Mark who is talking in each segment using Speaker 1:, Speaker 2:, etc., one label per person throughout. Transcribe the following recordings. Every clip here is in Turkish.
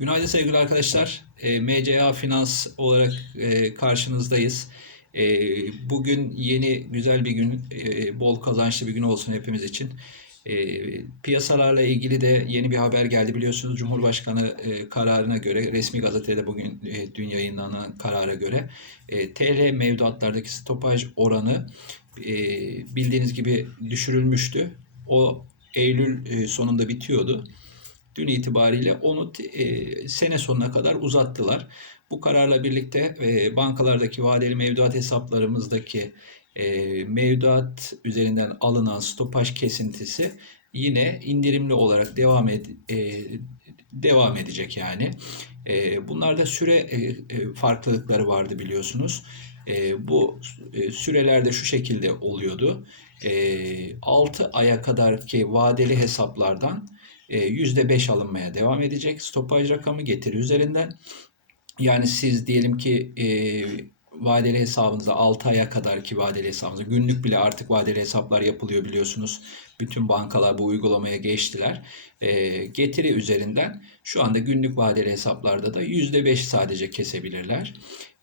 Speaker 1: Günaydın sevgili arkadaşlar. E, MCA Finans olarak e, karşınızdayız. E, bugün yeni güzel bir gün, e, bol kazançlı bir gün olsun hepimiz için. E, piyasalarla ilgili de yeni bir haber geldi biliyorsunuz. Cumhurbaşkanı e, kararına göre, resmi gazetede bugün e, dün yayınlanan karara göre e, TL mevduatlardaki stopaj oranı e, bildiğiniz gibi düşürülmüştü. O Eylül e, sonunda bitiyordu dün itibariyle onu e, sene sonuna kadar uzattılar. Bu kararla birlikte e, bankalardaki vadeli mevduat hesaplarımızdaki e, mevduat üzerinden alınan stopaj kesintisi yine indirimli olarak devam ed e, devam edecek yani. E, bunlarda süre e, e, farklılıkları vardı biliyorsunuz. E, bu e, sürelerde şu şekilde oluyordu. E, 6 aya kadarki vadeli hesaplardan %5 alınmaya devam edecek. Stopaj rakamı getiri üzerinden. Yani siz diyelim ki e, vadeli hesabınıza 6 aya kadar ki vadeli hesabınıza günlük bile artık vadeli hesaplar yapılıyor biliyorsunuz. Bütün bankalar bu uygulamaya geçtiler. E, getiri üzerinden şu anda günlük vadeli hesaplarda da %5 sadece kesebilirler.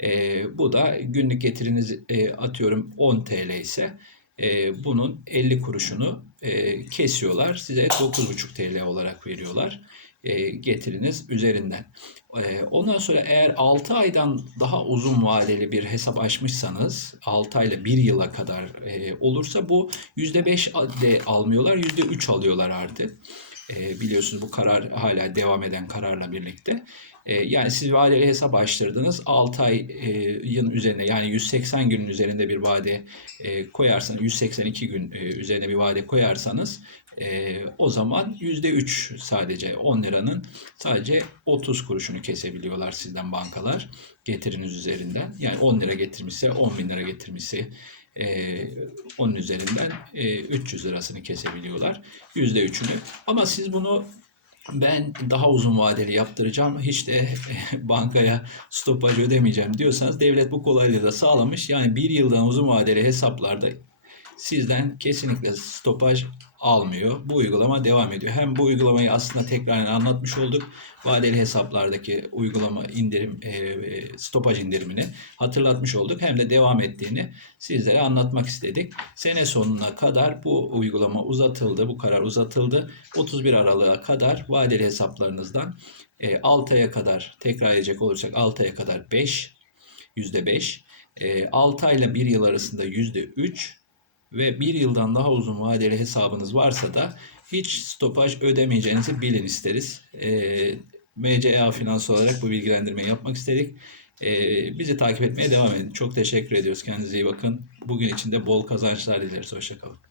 Speaker 1: E, bu da günlük getiriniz e, atıyorum 10 TL ise e, bunun 50 kuruşunu e, kesiyorlar. Size 9,5 TL olarak veriyorlar. E, getiriniz üzerinden. E, ondan sonra eğer 6 aydan daha uzun vadeli bir hesap açmışsanız 6 ayla 1 yıla kadar e, olursa bu %5 de almıyorlar %3 alıyorlar artık. E, biliyorsunuz bu karar hala devam eden kararla birlikte. E, yani siz vadeli hesap açtırdınız 6 ayın üzerine yani 180 günün üzerinde bir vade e, koyarsanız 182 gün e, üzerine bir vade koyarsanız e, o zaman %3 sadece 10 liranın sadece 30 kuruşunu kesebiliyorlar sizden bankalar getiriniz üzerinden. Yani 10 lira getirmişse 10 bin lira getirmişse e, onun üzerinden e, 300 lirasını kesebiliyorlar. %3'ünü. Ama siz bunu ben daha uzun vadeli yaptıracağım. Hiç de bankaya stopaj ödemeyeceğim diyorsanız devlet bu kolaylığı da sağlamış. Yani bir yıldan uzun vadeli hesaplarda sizden kesinlikle stopaj almıyor. Bu uygulama devam ediyor. Hem bu uygulamayı aslında tekrar anlatmış olduk. Vadeli hesaplardaki uygulama indirim, e, stopaj indirimini hatırlatmış olduk. Hem de devam ettiğini sizlere anlatmak istedik. Sene sonuna kadar bu uygulama uzatıldı, bu karar uzatıldı. 31 Aralık'a kadar vadeli hesaplarınızdan e, 6 aya kadar tekrar edecek olursak 6 aya kadar 5, %5, e, 6 ayla 1 yıl arasında %3, ve bir yıldan daha uzun vadeli hesabınız varsa da hiç stopaj ödemeyeceğinizi bilin isteriz. E, MCA Finans olarak bu bilgilendirmeyi yapmak istedik. E, bizi takip etmeye devam edin. Çok teşekkür ediyoruz. Kendinize iyi bakın. Bugün için de bol kazançlar dileriz. Hoşçakalın.